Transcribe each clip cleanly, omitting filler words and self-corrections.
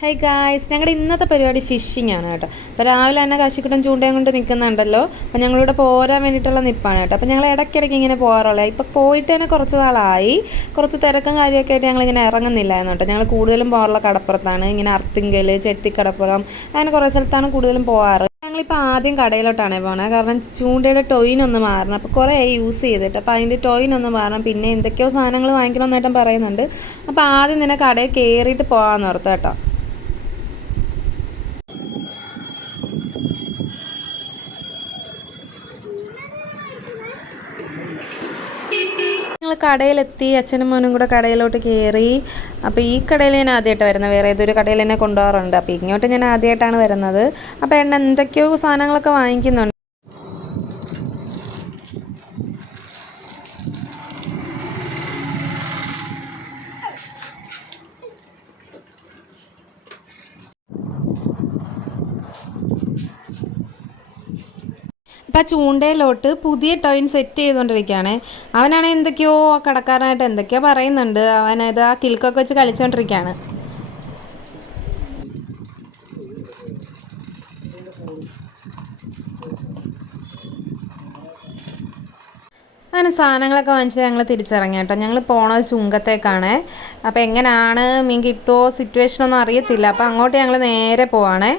High guys, ഞങ്ങളുടെ ഇന്നത്തെ പരിപാടി ഫിഷിംഗ് ആണ് കേട്ടോ. അപ്പോൾ രാവിലെ തന്നെ കാശിക്കുട്ടൻ ചൂണ്ടയും കൊണ്ട് നിൽക്കുന്നുണ്ടല്ലോ. അപ്പോൾ ഞങ്ങളിവിടെ പോരാൻ വേണ്ടിയിട്ടുള്ള നിപ്പാണ് കേട്ടോ. അപ്പോൾ ഞങ്ങൾ ഇടയ്ക്കിടയ്ക്ക് ഇങ്ങനെ പോകാറുള്ളത്. ഇപ്പോൾ പോയിട്ട് തന്നെ കുറച്ച് നാളായി. കുറച്ച് തിരക്കും കാര്യമൊക്കെ ആയിട്ട് ഞങ്ങളിങ്ങനെ ഇറങ്ങുന്നില്ലായിരുന്നു കേട്ടോ. ഞങ്ങൾ കൂടുതലും പോകാറുള്ള കടപ്പുറത്താണ്. ഇങ്ങനെ അർത്തിങ്കൽ, ചെത്തിക്കടപ്പുറം, അങ്ങനെ കുറേ സ്ഥലത്താണ് കൂടുതലും പോകാറ്. ഞങ്ങളിപ്പോൾ ആദ്യം കടയിലോട്ടാണ് പോകുന്നത്. കാരണം ചൂണ്ടയുടെ ടൊയിനൊന്ന് മാറണം. അപ്പോൾ കുറേ യൂസ് ചെയ്തിട്ട് അപ്പോൾ അതിൻ്റെ ടൊയിനൊന്ന് മാറണം. പിന്നെ എന്തൊക്കെയോ സാധനങ്ങൾ വാങ്ങിക്കണമെന്നായിട്ടും പറയുന്നുണ്ട്. അപ്പോൾ ആദ്യം തന്നെ കടയിൽ കയറിയിട്ട് പോകാമെന്ന് ഓർത്ത് കേട്ടോ. ഞങ്ങൾ കടയിലെത്തി. അച്ഛനും മോനും കൂടെ കടയിലോട്ട് കയറി. അപ്പോൾ ഈ കടയിൽ ഞാൻ ആദ്യമായിട്ട് വരുന്നത്. വേറെ ഏതൊരു കടയിൽ എന്നെ കൊണ്ടുപോകാറുണ്ട്. അപ്പോൾ ഇങ്ങോട്ട് ഞാൻ ആദ്യമായിട്ടാണ് വരുന്നത്. അപ്പോൾ എണ്ണ എന്തൊക്കെയോ സാധനങ്ങളൊക്കെ വാങ്ങിക്കുന്നുണ്ട്. ഇപ്പം ചൂണ്ടയിലോട്ട് പുതിയ ടോയിൻ സെറ്റ് ചെയ്തുകൊണ്ടിരിക്കുകയാണ്. അവനാണെങ്കിൽ എന്തൊക്കെയോ കടക്കാരനായിട്ട് എന്തൊക്കെയോ പറയുന്നുണ്ട്. അവനത് ആ കിൽക്കൊക്കെ വെച്ച് കളിച്ചുകൊണ്ടിരിക്കുകയാണ്. അങ്ങനെ സാധനങ്ങളൊക്കെ വാങ്ങിച്ച് ഞങ്ങൾ തിരിച്ചിറങ്ങി കേട്ടോ. ഞങ്ങൾ പോണത് ചുങ്കത്തേക്കാണ്. അപ്പോൾ എങ്ങനെയാണ് മീൻ കിട്ടുമോ സിറ്റുവേഷനൊന്നും അറിയത്തില്ല. അപ്പോൾ അങ്ങോട്ട് ഞങ്ങൾ നേരെ പോവാണേ.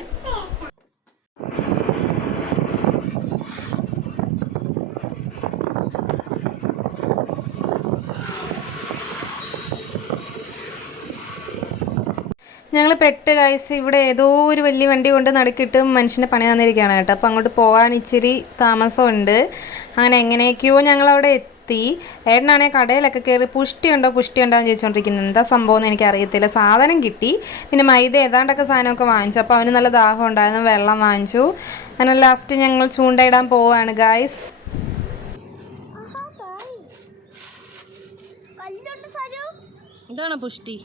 ഞങ്ങൾ പെട്ട് ഗൈസ്, ഇവിടെ ഏതോ ഒരു വലിയ വണ്ടി കൊണ്ട് നടുക്കിട്ട് മനുഷ്യൻ്റെ പണി തന്നിരിക്കുകയാണ് കേട്ടോ. അപ്പോൾ അങ്ങോട്ട് പോകാൻ ഇച്ചിരി താമസമുണ്ട്. അങ്ങനെ എങ്ങനെയൊക്കെയോ ഞങ്ങളവിടെ എത്തി. ഏട്ടനാണെങ്കിൽ കടയിലൊക്കെ കയറി പുഷ്ടിയുണ്ടോ എന്ന് ചോദിച്ചുകൊണ്ടിരിക്കുന്നത്. എന്താ സംഭവം എന്ന് എനിക്കറിയത്തില്ല. സാധനം കിട്ടി. പിന്നെ മൈദ ഏതാണ്ടൊക്കെ സാധനമൊക്കെ വാങ്ങിച്ചു. അപ്പോൾ അവന് നല്ല ദാഹം ഉണ്ടായിരുന്നു. വെള്ളം വാങ്ങിച്ചു. അങ്ങനെ ലാസ്റ്റ് ഞങ്ങൾ ചൂണ്ടയിടാൻ പോവുകയാണ് ഗൈസ്. ഇതാണ് പുഷ്ടി.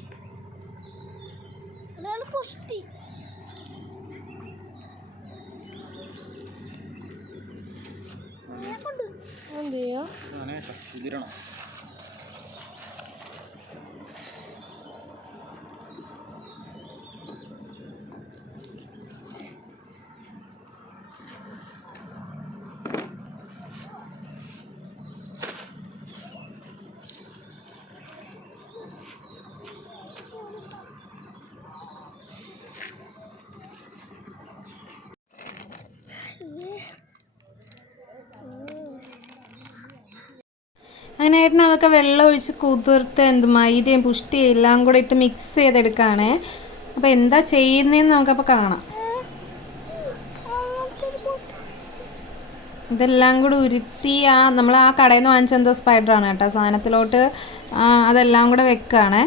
പുഷ്ടി എന്തെയോ അങ്ങനെ ഏട്ടൻ അതൊക്കെ വെള്ളം ഒഴിച്ച് കുതിർത്ത് മൈദയും പുഷ്ടിയും എല്ലാം കൂടെ ഇട്ട് മിക്സ് ചെയ്തെടുക്കുകയാണ്. അപ്പോൾ എന്താ ചെയ്യുന്നതെന്ന് നമുക്കപ്പോൾ കാണാം. ഇതെല്ലാം കൂടി ഉരുട്ടി നമ്മൾ ആ കടയിൽ നിന്ന് വാങ്ങിച്ച എന്തോ സ്പൈഡറാണ് കേട്ടോ സാധനത്തിലോട്ട് അതെല്ലാം കൂടെ വെക്കുകയാണ്.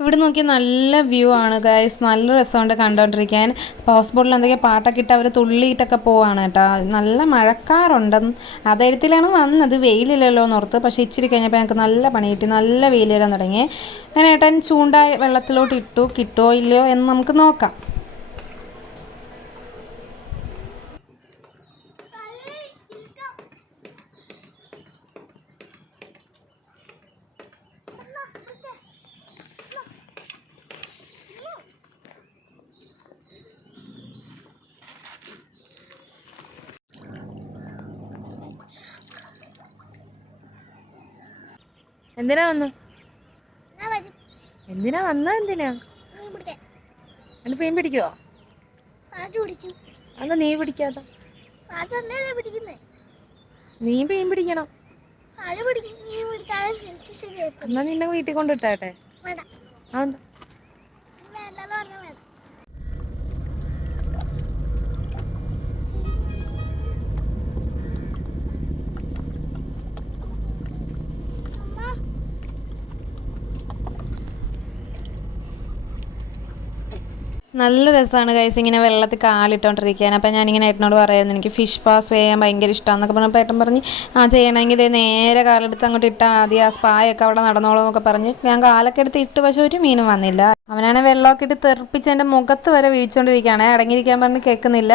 ഇവിടെ നോക്കി നല്ല വ്യൂ ആണ് ഗൈസ്. നല്ല രസമുണ്ട് കണ്ടുകൊണ്ടിരിക്കാൻ. ഹൗസ് ബോട്ടിൽ എന്തൊക്കെയോ പാട്ടൊക്കെ ഇട്ട് അവർ തുള്ളിയിട്ടൊക്കെ പോവാണ് കേട്ടോ. നല്ല മഴക്കാറുണ്ട്. ആ ധൈര്യത്തിലാണ് വന്നത്. വെയിലില്ലല്ലോ എന്നോർത്ത്. പക്ഷേ ഇച്ചിരി കഴിഞ്ഞപ്പോൾ ഞങ്ങൾക്ക് നല്ല പണി കിട്ടി. നല്ല വെയിൽ വരാൻ തുടങ്ങി. അങ്ങനെ ഏട്ടൻ ചൂണ്ട വെള്ളത്തിലോട്ട് ഇട്ടു. കിട്ടുമോ ഇല്ലയോ എന്ന് നമുക്ക് നോക്കാം. എന്തിനാ വന്നു? എന്തിനാ വന്ന? എന്തിനാ എന്റെ പെയിൻ പിടിക്കുവോ? അതാ നീ പിടിക്കാത്ത? നീ പെയിൻ പിടിക്കണം. എന്നാ നിന്നെ വീട്ടിൽ കൊണ്ടിട്ടാട്ടെ. അതെന്താ? നല്ല രസമാണ് ഗൈസ് ഇങ്ങനെ വെള്ളത്തിൽ കാലിട്ടുകൊണ്ടിരിക്കാൻ. അപ്പം ഞാനിങ്ങനെ ഏട്ടനോട് പറയായിരുന്നു എനിക്ക് ഫിഷ് പാസ് ചെയ്യാൻ ഭയങ്കര ഇഷ്ടമാണെന്നൊക്കെ പറഞ്ഞപ്പോൾ ഏട്ടൻ പറഞ്ഞ് ചെയ്യണമെങ്കിൽ ഇതേ നേരെ കാലെടുത്ത് അങ്ങോട്ട് ഇട്ടാൽ ആദ്യം ആ സ്പായൊക്കെ അവിടെ നടന്നോളൂ എന്നൊക്കെ പറഞ്ഞ് ഞാൻ കാലൊക്കെ എടുത്ത് ഇട്ട്. പക്ഷെ ഒരു മീനും വന്നില്ല. അവനാണെ വെള്ളമൊക്കെ ഇട്ട് തെറിപ്പിച്ച് എൻ്റെ മുഖത്ത് വരെ വീഴ്ചോണ്ടിരിക്കുകയാണ്. അടങ്ങിയിരിക്കാൻ പറഞ്ഞ് കേൾക്കുന്നില്ല.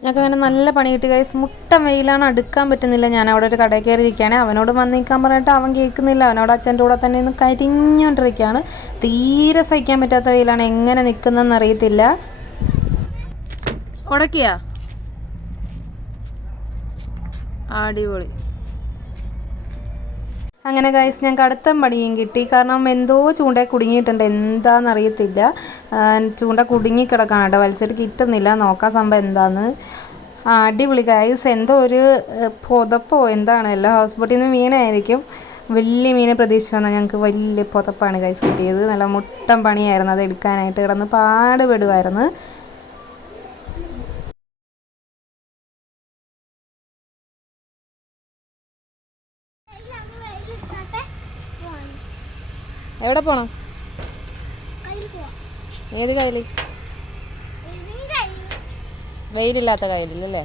ഞങ്ങൾക്ക് അങ്ങനെ നല്ല പണി കിട്ടി ഗൈസ്. മുട്ട വെയിലാണ്, അടുക്കാൻ പറ്റുന്നില്ല. ഞാൻ അവിടെ ഒരു കടയിൽ കയറിയിരിക്കുകയാണ്. അവനോട് വന്ന് നിൽക്കാൻ പറഞ്ഞിട്ട് അവൻ കേൾക്കുന്നില്ല. അവനോട് അച്ഛൻ്റെ കൂടെ തന്നെ ഇന്ന് കരിഞ്ഞോണ്ടിരിക്കുകയാണ്. തീരെ സഹിക്കാൻ പറ്റാത്ത വെയിലാണ്. എങ്ങനെ നിൽക്കുന്നതെന്ന് അറിയത്തില്ല. ഉടക്കിയാ അടിപൊളി. അങ്ങനെ ഗൈസ് ഞങ്ങൾക്ക് അടുത്ത പണിയും കിട്ടി. കാരണം എന്തോ ചൂണ്ട കുടുങ്ങിയിട്ടുണ്ട്, എന്താണെന്നറിയത്തില്ല. ചൂണ്ട കുടുങ്ങിക്കിടക്കാണ് കേട്ടോ, വലിച്ചിട്ട് കിട്ടുന്നില്ല. നോക്കാൻ സംഭവം എന്താന്ന്. അടിപൊളി ഗൈസ്. എന്തോ ഒരു പുതപ്പോ എന്താണ്, എല്ലാ ഹൗസ് ബോട്ടിൽ നിന്ന് മീനായിരിക്കും. വലിയ മീനെ പ്രതീക്ഷിച്ച് വന്നാൽ ഞങ്ങൾക്ക് വലിയ പുതപ്പാണ് ഗൈസ് കിട്ടിയത്. നല്ല മുട്ടൻ പണിയായിരുന്നു അത് എടുക്കാനായിട്ട്. കിടന്ന് പാടുപെടുമായിരുന്നു. എവിടെ പോണം? ഏത് കായൽ? വെയിലില്ലാത്ത കായലില്ലല്ലേ?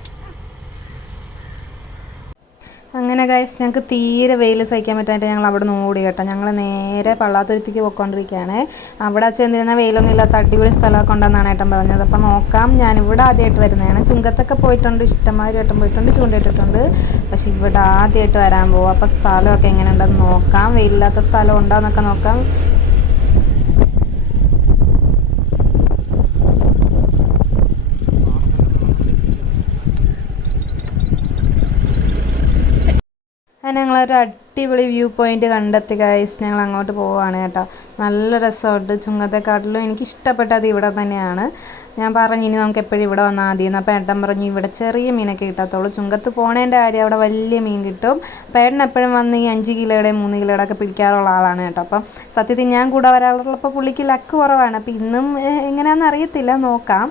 അങ്ങനെ ഗൈസ് ഞങ്ങൾക്ക് തീരെ വെയിൽ സഹിക്കാൻ പറ്റാനായിട്ട് ഞങ്ങൾ അവിടെ നിന്ന് ഓടി കേട്ടോ. ഞങ്ങൾ നേരെ പള്ളാത്തുരുത്തിക്ക് പോയിക്കൊണ്ടിരിക്കുകയാണ്. അവിടെ ചെന്നിരുന്ന വെയിലൊന്നും ഇല്ലാത്ത അടിപൊളി സ്ഥലമൊക്കെ ഉണ്ടെന്നാണ് ഏട്ടൻ പറഞ്ഞത്. അപ്പോൾ നോക്കാം. ഞാനിവിടെ ആദ്യമായിട്ട് വരുന്നതാണ്. ചുങ്കത്തൊക്കെ പോയിട്ടുണ്ട്, ഇഷ്ടംമാതിരി ഏട്ടൻ പോയിട്ടുണ്ട്, ചൂണ്ടയിട്ടിട്ടുണ്ട്. പക്ഷെ ഇവിടെ ആദ്യമായിട്ട് വരാൻ പോകും. അപ്പോൾ സ്ഥലമൊക്കെ എങ്ങനെ ഉണ്ടെന്ന് നോക്കാം. വെയിലില്ലാത്ത സ്ഥലം ഉണ്ടോ എന്നൊക്കെ നോക്കാം. അങ്ങനെ ഞങ്ങളൊരു അടിപൊളി വ്യൂ പോയിൻ്റ് കണ്ടെത്തി ഗൈസ്. ഞങ്ങൾ അങ്ങോട്ട് പോവുകയാണ് കേട്ടോ. നല്ല രസമുണ്ട്. ചുങ്കത്തെക്കാട്ടിലും എനിക്ക് ഇഷ്ടപ്പെട്ടത് ഇവിടെ തന്നെയാണ്. ഞാൻ പറഞ്ഞു ഇനി നമുക്ക് എപ്പോഴും ഇവിടെ വന്നാൽ മതിയെന്ന്. അപ്പോൾ ഏട്ടൻ പറഞ്ഞു ഇവിടെ ചെറിയ മീനൊക്കെ കിട്ടത്തുള്ളൂ, ചുങ്കത്ത് പോണേൻ്റെ കാര്യം അവിടെ വലിയ മീൻ കിട്ടും. അപ്പോൾ ഏട്ടൻ എപ്പോഴും വന്ന് ഈ 5 കിലോയുടെയും 3 കിലോയുടെ ഒക്കെ പിടിക്കാറുള്ള ആളാണ് കേട്ടോ. അപ്പം സത്യത്തിൽ ഞാൻ കൂടെ വരാറുള്ളപ്പോൾ പുള്ളിക്ക് ലക്ക് കുറവാണ്. അപ്പോൾ ഇന്നും എങ്ങനെയാണെന്ന് അറിയത്തില്ല, നോക്കാം.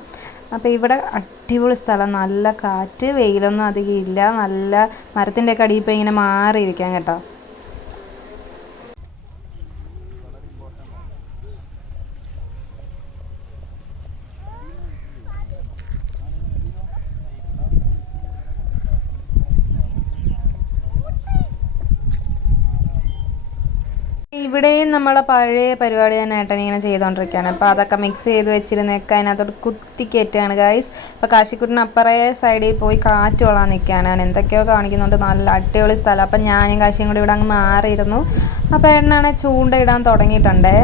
അപ്പോൾ ഇവിടെ അടിപൊളി സ്ഥലം, നല്ല കാറ്റ്, വെയിലൊന്നും അധികം ഇല്ല, നല്ല മരത്തിൻ്റെ ഒക്കെ അടിയിൽ ഇപ്പോൾ ഇങ്ങനെ മാറിയിരിക്കാം കേട്ടോ. ഇവിടെയും നമ്മളെ പഴയ പരിപാടി തന്നെ ഏട്ടൻ ഇങ്ങനെ ചെയ്തുകൊണ്ടിരിക്കുകയാണ്. അപ്പോൾ അതൊക്കെ മിക്സ് ചെയ്ത് വെച്ചിരുന്നേക്കെ അതിനകത്തോട്ട് കുത്തിക്കയറ്റുകയാണ് ഗൈസ്. അപ്പോൾ കാശിക്കുട്ടിന് അപ്പുറേ സൈഡിൽ പോയി കാറ്റ് കൊള്ളാൻ നിൽക്കുകയാണ്. അവൻ എന്തൊക്കെയോ കാണിക്കുന്നുണ്ട്. നല്ല അടിപൊളി സ്ഥലം. അപ്പം ഞാനും കാശിയും കൂടി ഇവിടെ അങ്ങ് മാറിയിരുന്നു. അപ്പോൾ ഏട്ടനാണെങ്കിൽ ചൂണ്ട ഇടാൻ തുടങ്ങിയിട്ടുണ്ടേ.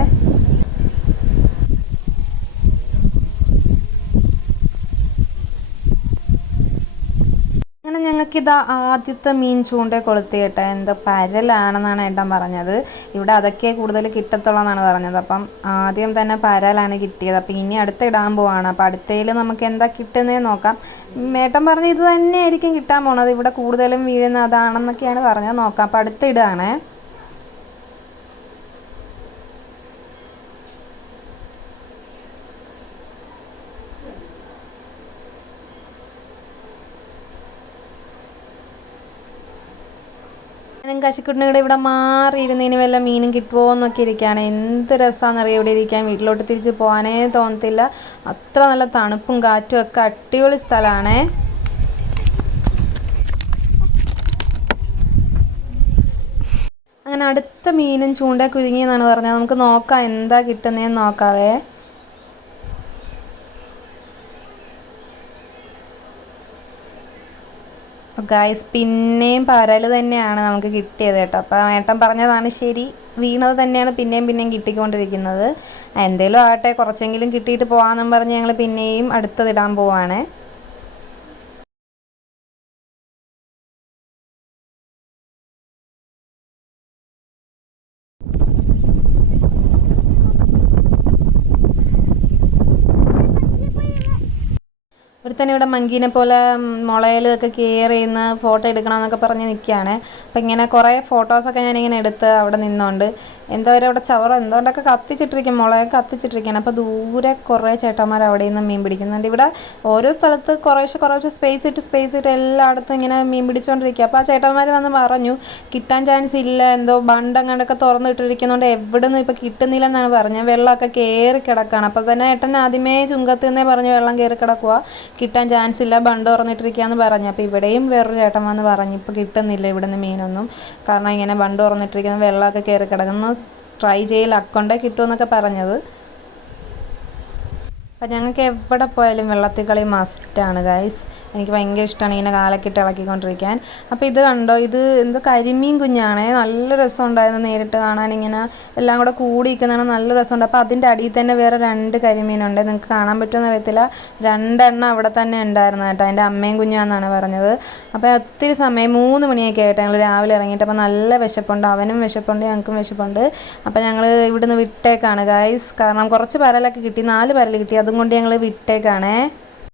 അങ്ങനെ ഞങ്ങൾക്കിതാ ആദ്യത്തെ മീൻ ചൂണ്ട കൊളുത്തി കേട്ടോ. എന്തോ പരലാണെന്നാണ് ഏട്ടൻ പറഞ്ഞത്. ഇവിടെ അതൊക്കെ കൂടുതൽ കിട്ടത്തുള്ളൂ എന്നാണ് പറഞ്ഞത്. അപ്പം ആദ്യം തന്നെ പരലാണ് കിട്ടിയത്. അപ്പം ഇനി അടുത്ത ഇടാൻ പോവാണ്. അപ്പം അടുത്തതിൽ നമുക്ക് എന്താ കിട്ടുന്നതെന്ന് നോക്കാം. ഏട്ടൻ പറഞ്ഞ് ഇത് തന്നെ ആയിരിക്കും കിട്ടാൻ പോണത്, ഇവിടെ കൂടുതലും വീഴുന്ന അതാണെന്നൊക്കെയാണ് പറഞ്ഞത്. നോക്കാം. അപ്പം അടുത്ത ഇടുകയാണേ. ഞാനും കാശിക്കുട്ടിനും കൂടെ ഇവിടെ മാറിയിരുന്നതിന് വല്ല മീനും കിട്ടുമോ എന്നൊക്കെ ഇരിക്കുകയാണ്. എന്ത് രസമാണെന്നറിയാം ഇവിടെ ഇരിക്കാൻ. വീട്ടിലോട്ട് തിരിച്ച് പോകാനേ തോന്നത്തില്ല. അത്ര നല്ല തണുപ്പും കാറ്റും ഒക്കെ, അടിപൊളി സ്ഥലമാണേ. അങ്ങനെ അടുത്ത മീനും ചൂണ്ട കുരുങ്ങിയെന്നാണ് പറഞ്ഞത്. നമുക്ക് നോക്കാം എന്താ കിട്ടുന്നതെന്ന് നോക്കാവേ. ഗൈസ് പിന്നെയും പരൽ തന്നെയാണ് നമുക്ക് കിട്ടിയത് കേട്ടോ. അപ്പോൾ ഏട്ടൻ പറഞ്ഞതാണ് ശരി, വീണത് തന്നെയാണ് പിന്നെയും കിട്ടിക്കൊണ്ടിരിക്കുന്നത്. എന്തേലും ആകട്ടെ, കുറച്ചെങ്കിലും കിട്ടിയിട്ട് പോകാമെന്നും പറഞ്ഞ് ഞങ്ങൾ പിന്നെയും അടുത്തതിടാൻ പോവാണ്. ഒരുത്തന്നെ ഇവിടെ മങ്കീനെ പോലെ മുളയിലൊക്കെ കെയർ ചെയ്യുന്ന ഫോട്ടോ എടുക്കണമെന്നൊക്കെ പറഞ്ഞ് നിൽക്കുകയാണ്. അപ്പം ഇങ്ങനെ കുറേ ഫോട്ടോസൊക്കെ ഞാനിങ്ങനെ എടുത്ത് അവിടെ നിന്നുകൊണ്ട് എന്തോ അവിടെ ചവറോ എന്തുകൊണ്ടൊക്കെ കത്തിച്ചിട്ടിരിക്കും, മുളയൊക്കെ കത്തിച്ചിട്ടിരിക്കുകയാണ്. അപ്പോൾ ദൂരെ കുറേ ചേട്ടന്മാർ അവിടെ നിന്ന് മീൻ പിടിക്കുന്നുണ്ട്. ഇവിടെ ഓരോ സ്ഥലത്ത് കുറേശ്ശെ സ്പേസ് ഇട്ട് എല്ലായിടത്തും ഇങ്ങനെ മീൻ പിടിച്ചുകൊണ്ടിരിക്കുക. അപ്പോൾ ആ ചേട്ടന്മാർ വന്ന് പറഞ്ഞു കിട്ടാൻ ചാൻസ് ഇല്ല, എന്തോ ബണ്ടങ്ങാണ്ടൊക്കെ തുറന്നിട്ടിരിക്കുന്നതുകൊണ്ട് എവിടെ നിന്നും ഇപ്പോൾ കിട്ടുന്നില്ലെന്നാണ് പറഞ്ഞത്. വെള്ളമൊക്കെ കയറി കിടക്കുകയാണ്. അപ്പോൾ തന്നെ ഏട്ടൻ ആദ്യമേ ചുങ്കത്ത് നിന്നേ പറഞ്ഞു വെള്ളം കയറി കിടക്കുക, കിട്ടാൻ ചാൻസ് ഇല്ല, ബണ്ട് തുറന്നിട്ടിരിക്കുകയെന്ന് പറഞ്ഞു. അപ്പോൾ ഇവിടെയും വേറൊരു ചേട്ടൻ വന്ന് പറഞ്ഞു ഇപ്പോൾ കിട്ടുന്നില്ല ഇവിടുന്ന് മീനൊന്നും, കാരണം ഇങ്ങനെ ബണ്ട് തുറന്നിട്ടിരിക്കുന്ന വെള്ളമൊക്കെ കയറി കിടക്കുന്നു, ട്രൈ ചെയ്യൽ അക്കൊണ്ടേ കിട്ടുമെന്നൊക്കെ പറഞ്ഞത്. അപ്പം ഞങ്ങൾക്ക് എവിടെ പോയാലും വെള്ളത്തിൽ കളി മസ്റ്റാണ് ഗൈസ്. എനിക്ക് ഭയങ്കര ഇഷ്ടമാണ് ഇങ്ങനെ കാലൊക്കെ ഇട്ട് ഇളക്കിക്കൊണ്ടിരിക്കാൻ. അപ്പോൾ ഇത് കണ്ടോ, ഇത് എന്തോ കരിമീൻ കുഞ്ഞാണേ, നല്ല രസമുണ്ടായിരുന്നു നേരിട്ട് കാണാൻ. ഇങ്ങനെ എല്ലാം കൂടെ കൂടി നിൽക്കുന്നതാണ്, നല്ല രസമുണ്ട്. അപ്പോൾ അതിൻ്റെ അടിയിൽ തന്നെ വേറെ 2 കരിമീനുണ്ട്, നിങ്ങൾക്ക് കാണാൻ പറ്റുമെന്ന് അറിയത്തില്ല. 2 എണ്ണം അവിടെ തന്നെ ഉണ്ടായിരുന്നു കേട്ടോ, എൻ്റെ അമ്മയും കുഞ്ഞാന്നാണ് പറഞ്ഞത്. അപ്പോൾ ഒത്തിരി സമയം 3 മണിയൊക്കെ ആയിട്ട് ഞങ്ങൾ രാവിലെ ഇറങ്ങിയിട്ട്. അപ്പോൾ നല്ല വിശപ്പുണ്ട്, അവനും വിശപ്പുണ്ട് ഞങ്ങൾക്കും വിശപ്പുണ്ട്. അപ്പോൾ ഞങ്ങൾ ഇവിടുന്ന് വിട്ടേക്കാണ് ഗൈസ്, കാരണം കുറച്ച് പരലൊക്കെ കിട്ടി, 4 പരൽ കിട്ടി, അതും കൊണ്ട് ഞങ്ങൾ വിട്ടേക്കാണേ.